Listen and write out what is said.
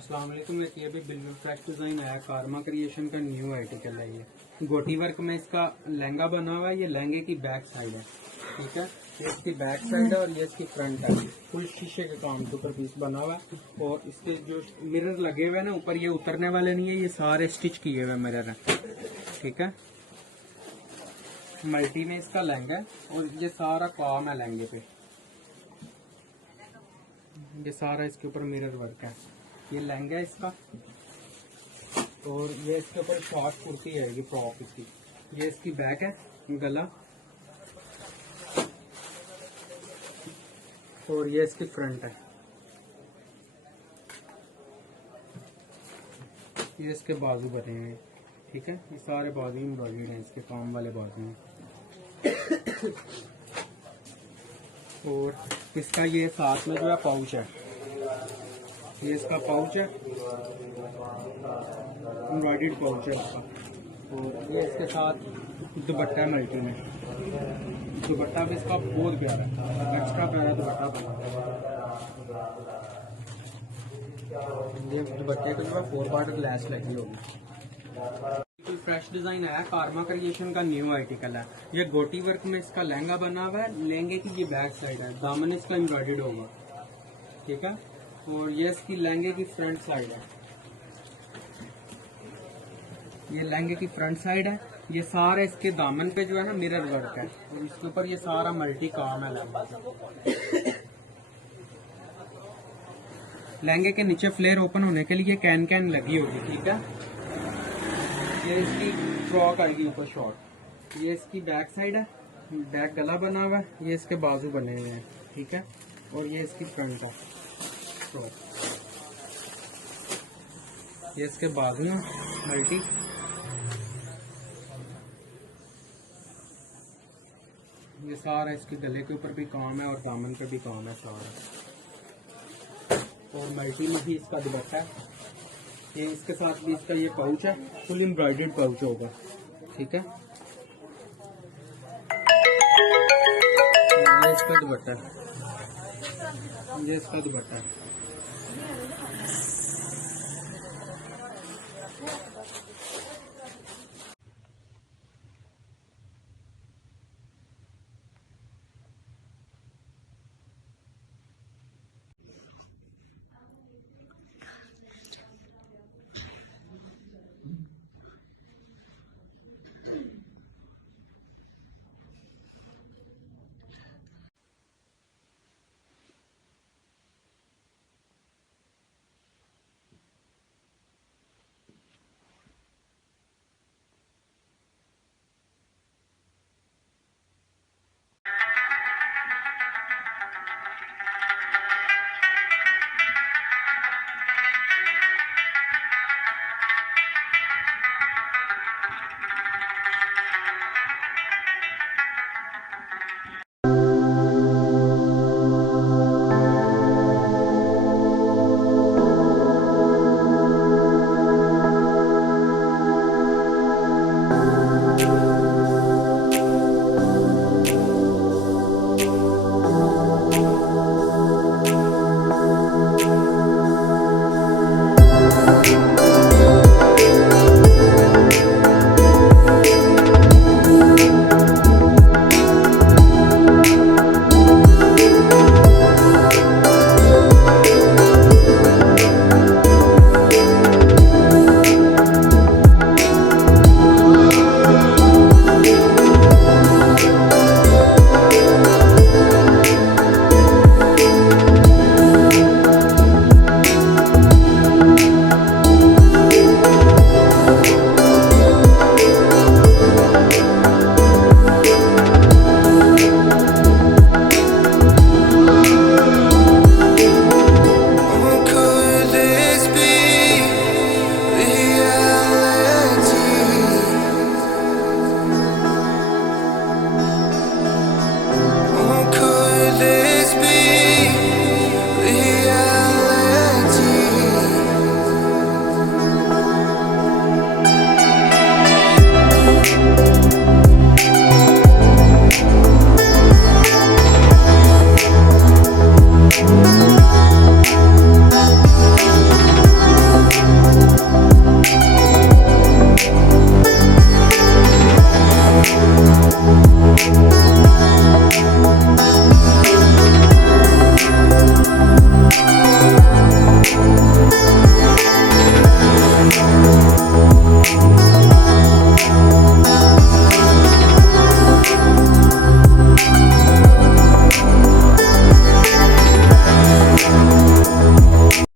अस्सलाम वालेकुम। ये भी बिल्कुल फ्रेश डिजाइन आया, कारमा क्रिएशन का न्यू आर्टिकल है। ये गोटी वर्क में इसका लहंगा बना हुआ है। ये लहंगे की बैक साइड है, ठीक है। ये इसकी बैक साइड है और ये इसकी फ्रंट है। फुल शीशे के काम के ऊपर पीस बना हुआ है और इसके जो मिरर लगे हुए हैं ना ऊपर, ये उतरने वाले नहीं है, ये सारे स्टिच किए हुए मिरर हैं, ठीक है। मल्टी में इसका लहंगा है और ये सारा काम है लहंगे पे। ये सारा इसके ऊपर मिरर वर्क है। ये लहंगा है इसका और ये इसके ऊपर शॉर्ट कुर्ती है, ये फ्रॉक इसकी। ये इसकी बैक है, गला, और ये इसकी फ्रंट है। ये इसके बाजू बने हुए हैं, ठीक है। ये सारे बाजू एम्ब्रॉयडर्ड हैं, इसके काम वाले बाजू हैं। और इसका ये साथ में जो है पाउच है, ये इसका पाउच है, एम्ब्रॉयडर्ड पाउच है इसका। और ये इसके साथ दुपट्टा है मल्टी में। दुपट्टा भी इसका बहुत प्यारा है, एक्स्ट्रा प्यारा दुपट्टा बना है। ये दुपट्टे को जो है 4 पार्ट ग्लास लगी होगी। बिल्कुल फ्रेश डिजाइन आया, कारमा क्रिएशन का न्यू आर्टिकल है। ये गोटी वर्क में इसका लहंगा बना हुआ है। लहंगे की ये बैक साइड है, दामन इसका एम्ब्रॉयडर्ड होगा, ठीक है। और ये इसकी लहंगे की फ्रंट साइड है। ये लहंगे की फ्रंट साइड है। ये सारे इसके दामन पे जो है ना मिरर वर्क है और इसके ऊपर ये सारा मल्टी काम है लहंगा का। लहंगे के नीचे फ्लेयर ओपन होने के लिए कैन लगी होगी, ठीक है। ये इसकी फ्रॉक आएगी ऊपर शॉर्ट। ये इसकी बैक साइड है, बैक गला बना हुआ है। ये इसके बाजू बने हुए हैं, ठीक है। और ये इसकी फ्रंट है फ्रॉक। ये इसके बाजू है मल्टी। ये सारा इसके गले के ऊपर भी काम है और दामन पे भी काम है सारा। और मल्टी में भी इसका दुपट्टा है। ये इसके साथ भी इसका ये पाउच है, फुल एम्ब्रॉयडर्ड पाउच होगा, ठीक है। ये इसका दुपट्टा है, ये इसका दुपट्टा है।